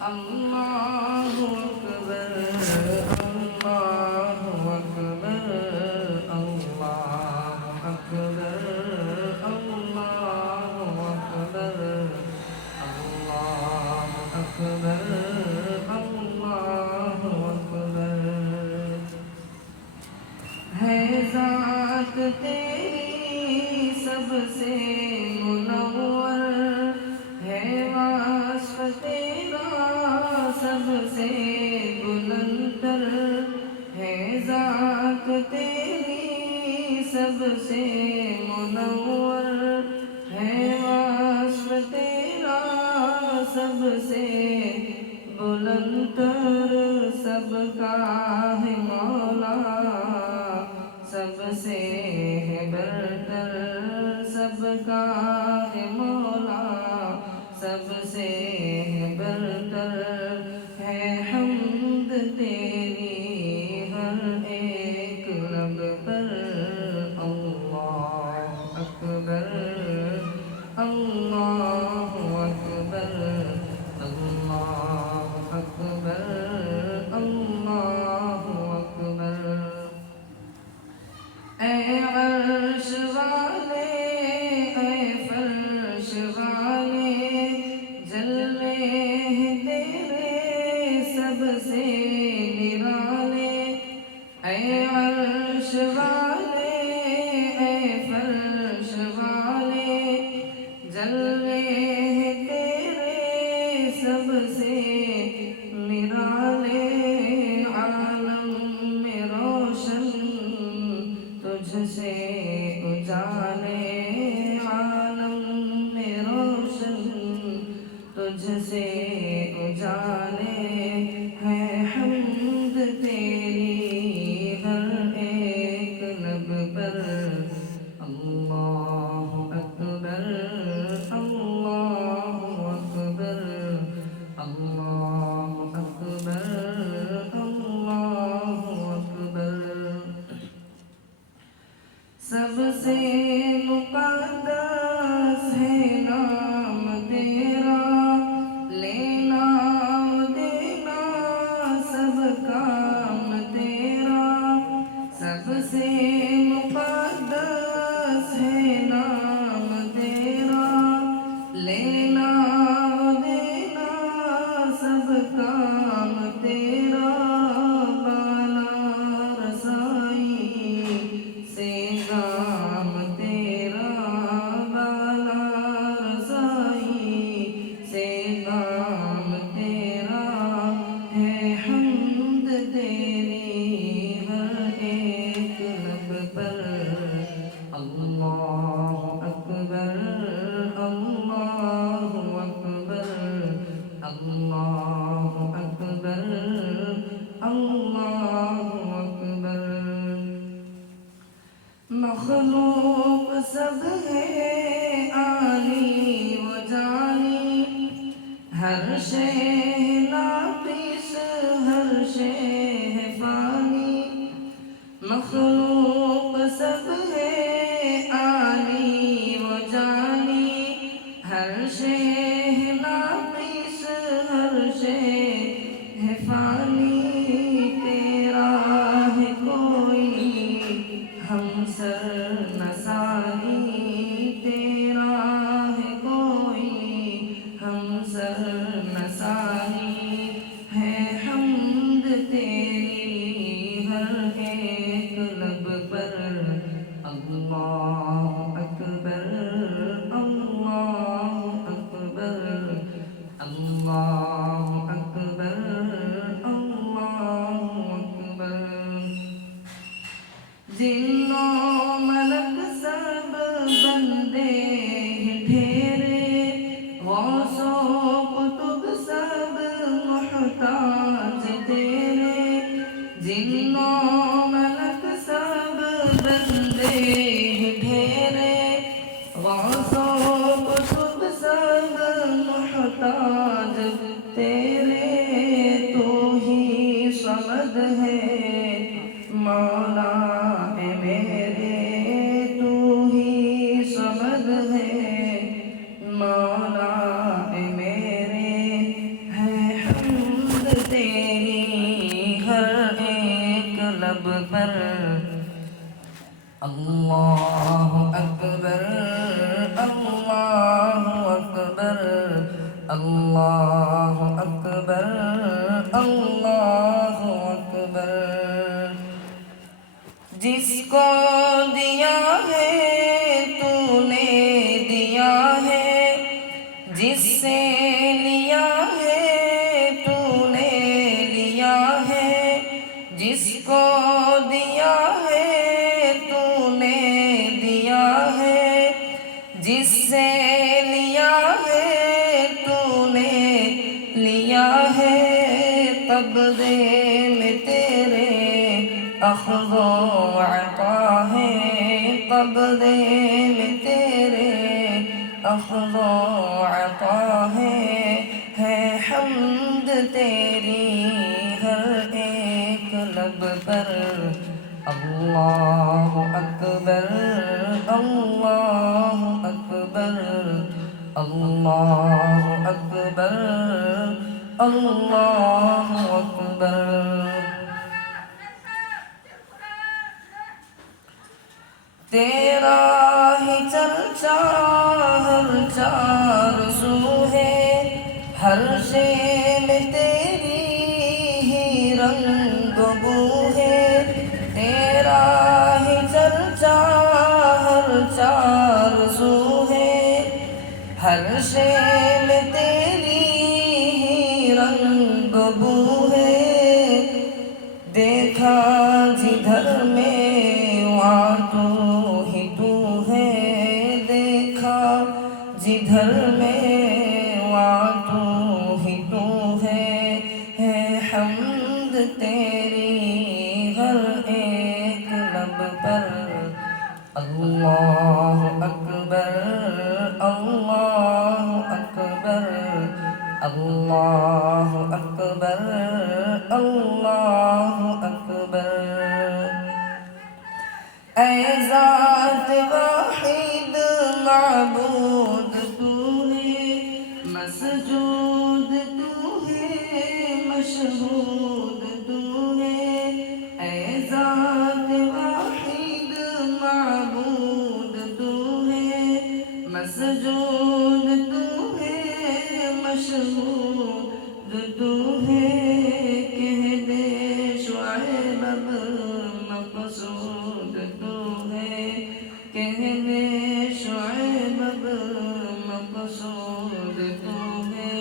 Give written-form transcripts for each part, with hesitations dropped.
اللہ اکبر اللہ اکبر اللہ اکبر اللہ اکبر اللہ اکبر اللہ اکبر ہے ذات تیری سب سے منور ہے وصف تیرا سب سے بلند تر ہے ذات تیری سب سے منور ہے وصف تیرا سب سے بلند تر سب کا ہے مولا سب سے ہے برتر سب کا ہے مولا سب سے ہے برتر ہے حمد تیری ہر ایک لب پر اللہ اکبر اللہ اکبر اللہ اکبر اللہ اکبر اے عرش والے اے فرش والے جلوے ہیں تیرے سب سے نرالے اے عرش والے اے فرش والے جلوے ہیں تیرے سب سے نرالے عالم میں روشن تجھ سے اجالے عالم میں روشن تجھ سے اجالے ہے حمد تیری ہر ایک لب پر اللہ اکبر اللہ اکبر اللہ اکبر اللہ اکبر سب سے مقدس ہے نام تیرا لینا دینا سب کام تیرا سب سے مقدس ہے نام تیرا لینا دینا سب کام تیرا بالا رسائی سے کام تیرا بالا رسائی سے کام تیرا ہے حمد تیری ہر ایک لب پر اللہ اکبر اللہ اکبر اللہ اکبر اللہ اکبر مخلوق سب ہے عالی و جانی ہر شے ناقص ہر شے ہے فانی مخلوق سب ہے عالی و جانی ہر شے ہے ناقص ہر شے ہے فانی تیرا ہے کوئی ہم سر نثانی تیرا ہے کوئی ہم سر نثانی ہے حمد تیری ہر ایک لب پر اللہ اکبر اللہ اکبر اللہ اکبر اللہ اکبر جن و ملک سب بندے ڈھیرے غوث و قطب سب محتاج تیرے جن و ملک سب بندے ڈھیرے غوث و قطب سب محتاج تیرے تو ہی صمد ہے مولا اے میرے تو ہی صمد ہے مولا اے میرے ہے جس سے لیا ہے تو نے لیا ہے قبضے میں تیرے، اخذ و عطا ہے قبضے میں تیرے، اخذ و عطا ہے حمد تیری ہر ایک لب پر، اللہ اکبر اللہ اکبر اللہ اکبر اللہ اکبر۔ تیرا ہی چرچا ہر چار سو ہے، ہر شے میں تیری ہی رنگ بو ہے، تیرا ہی چرچا ہر چار سو ہے، ہر شے میں تیری ہی رنگ بو ہے، دیکھا جدھر میں وہاں تو ہی تو ہے، دیکھا جدھر میں وہاں تو ہی تو ہے حمد تیری ہر ایک لب پر، اللہ اکبر اللہ اکبر اللہ اکبر اللہ اکبر۔ اے ذات واحد معبود تو ہے، مسجود تو ہے مشہود تو ہے، اے ذات واحد معبود تو ہے، مسجود تو ہے مشہود تو ہے، کہہ دے شعیب اب مقصود تو ہے، کہہ دے شعیب اب مقصود تو ہے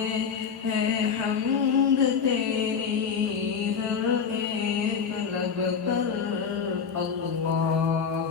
حمد تیری ہر ایک لب پر، اللہ